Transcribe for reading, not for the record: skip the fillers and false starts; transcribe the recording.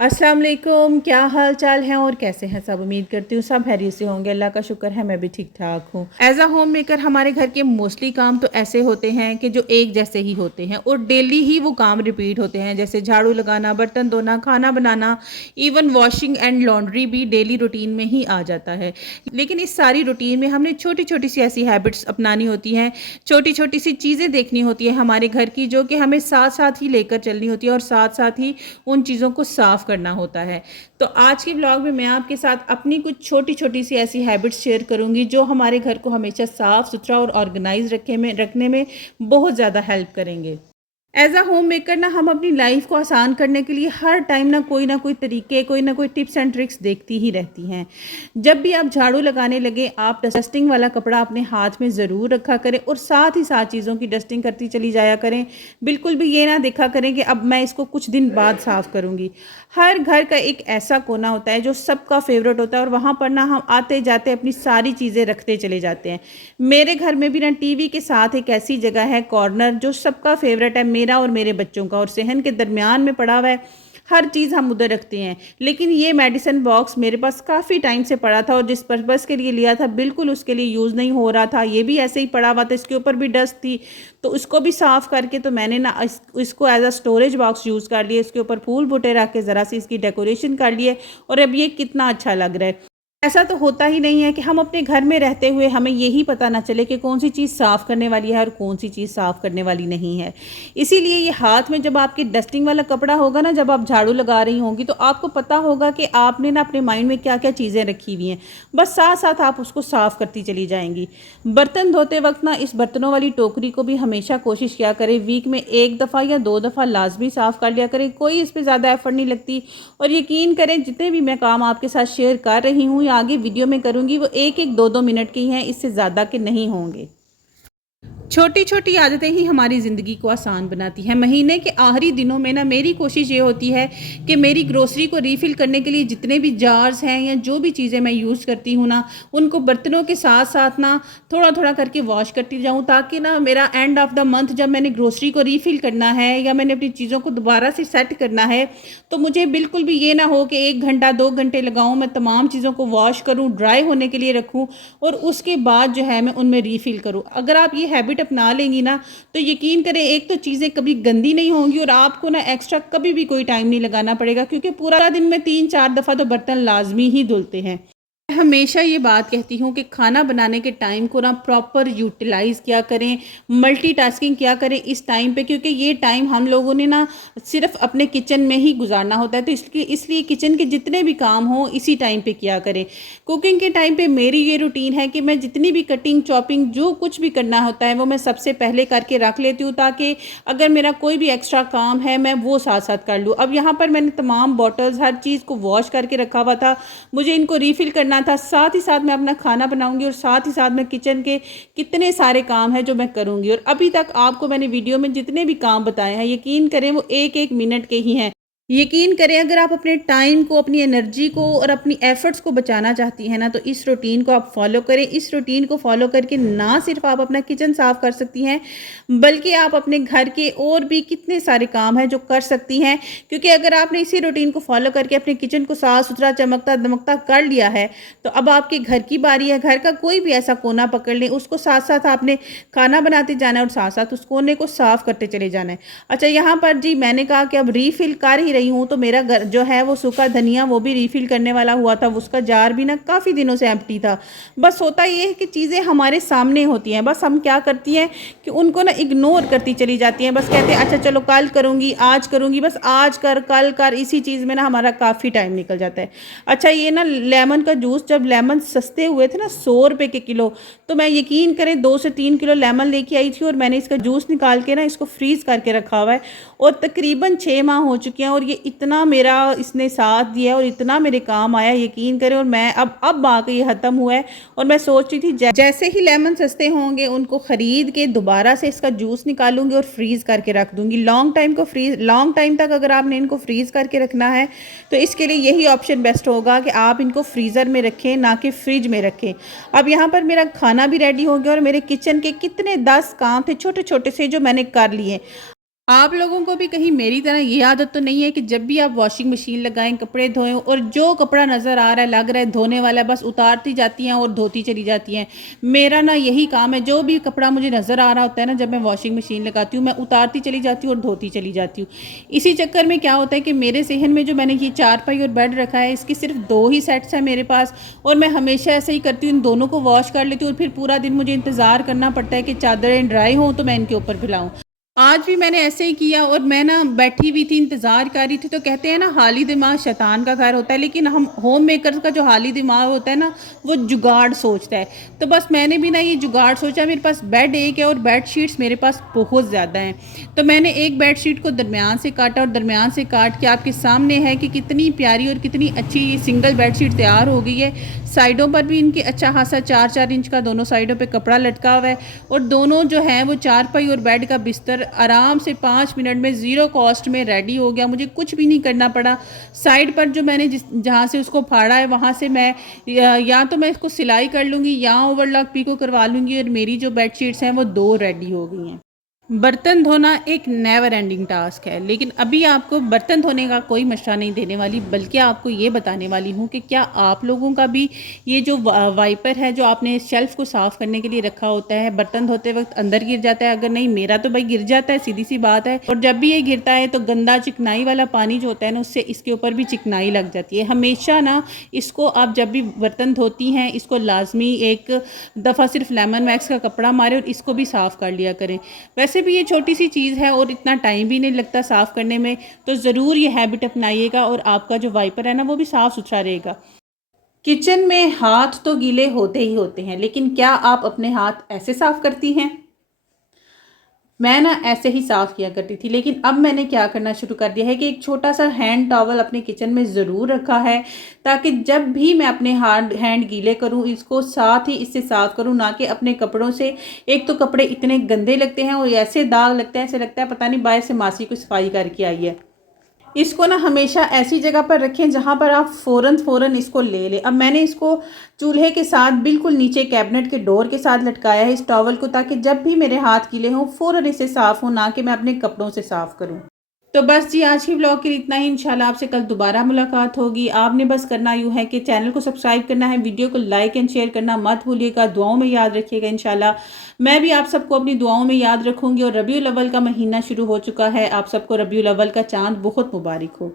अस्सलाम वालेकुम, क्या हाल चाल है और कैसे हैं सब। उम्मीद करती हूँ सब खैरियत से होंगे। अल्लाह का शुक्र है मैं भी ठीक ठाक हूँ। एज अ होम मेकर हमारे घर के मोस्टली काम तो ऐसे होते हैं कि जो एक जैसे ही होते हैं और डेली ही वो काम रिपीट होते हैं, जैसे झाड़ू लगाना, बर्तन धोना, खाना बनाना, इवन वॉशिंग एंड लॉन्ड्री भी डेली रूटीन में ही आ जाता है। लेकिन इस सारी रूटीन में हमने छोटी छोटी सी ऐसी हैबिट्स अपनानी होती हैं, छोटी छोटी सी चीज़ें देखनी होती है हमारे घर की, जो कि हमें साथ साथ ही लेकर चलनी होती है और साथ साथ ही उन चीज़ों को साफ करना होता है। तो आज के ब्लॉग में मैं आपके साथ अपनी कुछ छोटी छोटी सी ऐसी हैबिट्स शेयर करूंगी जो हमारे घर को हमेशा साफ सुथरा और ऑर्गेनाइज रखने में बहुत ज़्यादा हेल्प करेंगे। एज अ होम मेकर ना हम अपनी लाइफ को आसान करने के लिए हर टाइम ना कोई तरीके, कोई ना कोई टिप्स एंड ट्रिक्स देखती ही रहती हैं। जब भी आप झाड़ू लगाने लगे, आप डस्टिंग वाला कपड़ा अपने हाथ में ज़रूर रखा करें और साथ ही साथ चीज़ों की डस्टिंग करती चली जाया करें। बिल्कुल भी ये ना देखा करें कि अब मैं इसको कुछ दिन बाद साफ़ करूँगी। हर घर का एक ऐसा कोना होता है जो सबका फेवरेट होता है और वहाँ पर ना हम आते जाते अपनी सारी चीज़ें रखते चले जाते हैं। मेरे घर में भी ना टीवी के साथ एक ऐसी जगह है, कॉर्नर, जो सबका फेवरेट है, मेरा और मेरे बच्चों का, और सहन के दरमियान में पड़ा हुआ है। हर चीज़ हम उधर रखते हैं। लेकिन ये मेडिसिन बॉक्स मेरे पास काफ़ी टाइम से पड़ा था और जिस पर्पज़ के लिए लिया था बिल्कुल उसके लिए यूज़ नहीं हो रहा था। ये भी ऐसे ही पड़ा हुआ था, इसके ऊपर भी डस्ट थी, तो उसको भी साफ़ करके तो मैंने ना इसको as a storage box use कर लिया। इसके ऊपर फूल बूटे रख के ज़रा सी इसकी डेकोरेशन कर लिए और अब ये कितना अच्छा लग रहा है। ऐसा तो होता ही नहीं है कि हम अपने घर में रहते हुए हमें यही पता ना चले कि कौन सी चीज़ साफ़ करने वाली है और कौन सी चीज़ साफ़ करने वाली नहीं है। इसीलिए ये हाथ में जब आपके डस्टिंग वाला कपड़ा होगा ना, जब आप झाड़ू लगा रही होंगी, तो आपको पता होगा कि आपने ना अपने माइंड में क्या क्या चीज़ें रखी हुई हैं। बस साथ साथ आप उसको साफ़ करती चली जाएंगी। बर्तन धोते वक्त ना इस बर्तनों वाली टोकरी को भी हमेशा कोशिश किया करें वीक में 1 दफ़ा या 2 दफ़ा लाजमी साफ़ कर लिया करें। कोई इस पर ज़्यादा एफर्ट नहीं लगती और यकीन करें जितने भी मैं काम आपके साथ शेयर कर रही हूँ या आगे वीडियो में करूँगी वो एक एक दो दो मिनट के ही हैं, इससे ज़्यादा के नहीं होंगे। छोटी छोटी आदतें ही हमारी ज़िंदगी को आसान बनाती हैं। महीने के आखिरी दिनों में ना मेरी कोशिश ये होती है कि मेरी ग्रोसरी को रीफ़िल करने के लिए जितने भी जार्स हैं या जो भी चीज़ें मैं यूज़ करती हूँ ना, उनको बर्तनों के साथ साथ ना थोड़ा थोड़ा करके वॉश करती जाऊँ, ताकि ना मेरा एंड ऑफ द मंथ जब मैंने ग्रोसरी को रीफ़िल करना है या मैंने अपनी चीज़ों को दोबारा से सेट करना है, तो मुझे बिल्कुल भी ये ना हो कि 1 घंटा 2 घंटे लगाऊँ, मैं तमाम चीज़ों को वॉश करूँ, ड्राई होने के लिए रखूँ और उसके बाद जो है मैं उनमें रीफ़िल करूँ। अगर आप ये हैबिट अपना लेंगी ना, तो यकीन करें एक तो चीज़ें कभी गंदी नहीं होंगी और आपको ना एक्स्ट्रा कभी भी कोई टाइम नहीं लगाना पड़ेगा, क्योंकि पूरा दिन में 3-4 दफ़ा तो बर्तन लाजमी ही धुलते हैं। मैं हमेशा ये बात कहती हूँ कि खाना बनाने के टाइम को ना प्रॉपर यूटिलाइज़ किया करें, मल्टीटास्किंग किया करें इस टाइम पे, क्योंकि ये टाइम हम लोगों ने ना सिर्फ अपने किचन में ही गुजारना होता है। तो इसलिए किचन के जितने भी काम हों इसी टाइम पे किया करें। कुकिंग के टाइम पे मेरी ये रूटीन है कि मैं जितनी भी कटिंग चॉपिंग जो कुछ भी करना होता है वो मैं सबसे पहले करके रख लेती हूँ, ताकि अगर मेरा कोई भी एक्स्ट्रा काम है मैं वो साथ साथ कर लूँ। अब यहाँ पर मैंने तमाम बॉटल्स हर चीज़ को वॉश करके रखा हुआ था, मुझे इनको रीफ़िल करना था, साथ ही साथ मैं अपना खाना बनाऊंगी और साथ ही साथ मैं किचन के कितने सारे काम हैं जो मैं करूंगी। और अभी तक आपको मैंने वीडियो में जितने भी काम बताए हैं यकीन करें वो एक एक मिनट के ही हैं। यकीन करें अगर आप अपने टाइम को, अपनी एनर्जी को और अपनी एफर्ट्स को बचाना चाहती हैं ना, तो इस रूटीन को आप फॉलो करें। इस रूटीन को फॉलो करके ना सिर्फ आप अपना किचन साफ़ कर सकती हैं, बल्कि आप अपने घर के और भी कितने सारे काम हैं जो कर सकती हैं। क्योंकि अगर आपने इसी रूटीन को फॉलो करके अपने किचन को साफ़ सुथरा, चमकता दमकता कर लिया है, तो अब आपके घर की बारी है। घर का कोई भी ऐसा कोना पकड़ लें, उसको साथ साथ आपने खाना बनाते जाना है और साथ साथ उस कोने को साफ़ करते चले जाना है। अच्छा, यहाँ पर जी मैंने कहा कि अब रीफ़िल कर ही रही हूँ, तो मेरा घर जो है वो सूखा धनिया वो भी रीफ़िल करने वाला हुआ था, उसका जार भी ना काफ़ी दिनों से एम्प्टी था। बस होता ये है कि चीज़ें हमारे सामने होती हैं, बस हम क्या करती हैं कि उनको ना इग्नोर करती चली जाती हैं। बस कहते हैं अच्छा चलो कल करूँगी, आज करूँगी, बस आज कर कल कर, इसी चीज़ में ना हमारा काफ़ी टाइम निकल जाता है। अच्छा, ये ना लेमन का जूस, जब लेमन सस्ते हुए थे ना 100 रुपये के किलो, तो मैं यकीन करें 2 से 3 किलो लेमन लेके आई थी और मैंने इसका जूस निकाल के ना इसको फ्रीज़ करके रखा हुआ है और तकरीबन 6 माह हो चुके हैं और ये इतना मेरा इसने साथ दिया और इतना मेरे काम आया, यकीन करें। और मैं अब आके ये ख़त्म हुआ है और मैं सोच रही थी जैसे ही लेमन सस्ते होंगे उनको ख़रीद के दोबारा से इसका जूस निकालूंगी और फ्रीज़ करके रख दूंगी। लॉन्ग टाइम तक अगर आपने इनको फ्रीज़ करके रखना है तो इसके लिए यही ऑप्शन बेस्ट होगा कि आप इनको फ्रीज़र में रखें, ना कि फ्रिज में रखें। अब यहाँ पर मेरा खाना भी रेडी हो गया और मेरे किचन के कितने 10 काम थे छोटे छोटे से जो मैंने कर लिए। आप लोगों को भी कहीं मेरी तरह ये आदत तो नहीं है कि जब भी आप वॉशिंग मशीन लगाएं, कपड़े धोएं और जो कपड़ा नज़र आ रहा है, लग रहा है धोने वाला है, बस उतारती जाती हैं और धोती चली जाती हैं। मेरा ना यही काम है, जो भी कपड़ा मुझे नज़र आ रहा होता है ना, जब मैं वॉशिंग मशीन लगाती हूँ, मैं उतारती चली जाती हूँ और धोती चली जाती हूँ। इसी चक्कर में क्या होता है कि मेरे सेहन में जो मैंने ये चारपाई और बेड रखा है, इसके सिर्फ 2 ही सेट्स हैं मेरे पास और मैं हमेशा ऐसे ही करती हूँ, इन दोनों को वॉश कर लेती हूँ और फिर पूरा दिन मुझे इंतज़ार करना पड़ता है कि चादरें ड्राई हों तो मैं इनके ऊपर फैलाऊँ। आज भी मैंने ऐसे ही किया और मैं ना बैठी हुई थी, इंतज़ार कर रही थी। तो कहते हैं ना, हाली दिमाग शैतान का घर होता है, लेकिन हम होम मेकर्स का जो हाली दिमाग होता है ना, वो जुगाड़ सोचता है। तो बस मैंने भी ना ये जुगाड़ सोचा। मेरे पास बेड एक है और बेड शीट्स मेरे पास बहुत ज़्यादा हैं। तो मैंने एक बेड शीट को दरमियान से काटा और दरमियान से काट के आपके सामने है कि कितनी प्यारी और कितनी अच्छी ये सिंगल बेड शीट तैयार हो गई है। साइडों पर भी इनके अच्छा खासा 4-4 इंच का दोनों साइडों पे कपड़ा लटका हुआ है और दोनों जो है वो चारपाई और बेड का बिस्तर आराम से 5 मिनट में ज़ीरो कॉस्ट में रेडी हो गया। मुझे कुछ भी नहीं करना पड़ा। साइड पर जो मैंने जहाँ से उसको फाड़ा है, वहाँ से मैं या तो मैं इसको सिलाई कर लूँगी या ओवरलॉक पीको करवा लूँगी और मेरी जो बेड शीट्स हैं वो 2 रेडी हो गई हैं। बर्तन धोना एक नेवर एंडिंग टास्क है, लेकिन अभी आपको बर्तन धोने का कोई मशवरा नहीं देने वाली, बल्कि आपको ये बताने वाली हूँ कि क्या आप लोगों का भी ये जो वाइपर है जो आपने शेल्फ़ को साफ़ करने के लिए रखा होता है, बर्तन धोते वक्त अंदर गिर जाता है? अगर नहीं, मेरा तो भाई गिर जाता है, सीधी सी बात है। और जब भी ये गिरता है तो गंदा चिकनाई वाला पानी जो होता है ना, उससे इसके ऊपर भी चिकनाई लग जाती है। हमेशा ना इसको आप जब भी बर्तन धोती हैं, इसको लाजमी एक दफ़ा सिर्फ लेमन मैक्स का कपड़ा मारे और इसको भी साफ़ कर लिया करें। वैसे भी ये छोटी सी चीज़ है और इतना टाइम भी नहीं लगता साफ़ करने में, तो ज़रूर ये हैबिट अपनाइएगा और आपका जो वाइपर है ना, वो भी साफ़ सुथरा रहेगा। किचन में हाथ तो गीले होते ही होते हैं, लेकिन क्या आप अपने हाथ ऐसे साफ़ करती हैं? मैं ना ऐसे ही साफ़ किया करती थी, लेकिन अब मैंने क्या करना शुरू कर दिया है कि एक छोटा सा हैंड टॉवल अपने किचन में ज़रूर रखा है, ताकि जब भी मैं अपने हाथ हैंड गीले करूं, इसको साथ ही इससे साफ़ करूं, ना कि अपने कपड़ों से। एक तो कपड़े इतने गंदे लगते हैं और ऐसे दाग लगते हैं, ऐसे लगता है पता नहीं बाहर से मासी को सफाई करके आई है। इसको ना हमेशा ऐसी जगह पर रखें जहाँ पर आप फ़ौरन इसको ले लें। अब मैंने इसको चूल्हे के साथ बिल्कुल नीचे कैबिनेट के डोर के साथ लटकाया है इस टॉवल को, ताकि जब भी मेरे हाथ गीले हों फ़ौरन इसे साफ़ हो, ना कि मैं अपने कपड़ों से साफ़ करूँ। तो बस जी, आज की व्लॉग के लिए इतना ही। इंशाल्लाह आपसे कल दोबारा मुलाकात होगी। आपने बस करना यूँ है कि चैनल को सब्सक्राइब करना है, वीडियो को लाइक एंड शेयर करना मत भूलिएगा, दुआओं में याद रखिएगा इंशाल्लाह। मैं भी आप सबको अपनी दुआओं में याद रखूँगी और रबीउल अव्वल का महीना शुरू हो चुका है। आप सबको रबीउल अव्वल का चाँद बहुत मुबारक हो।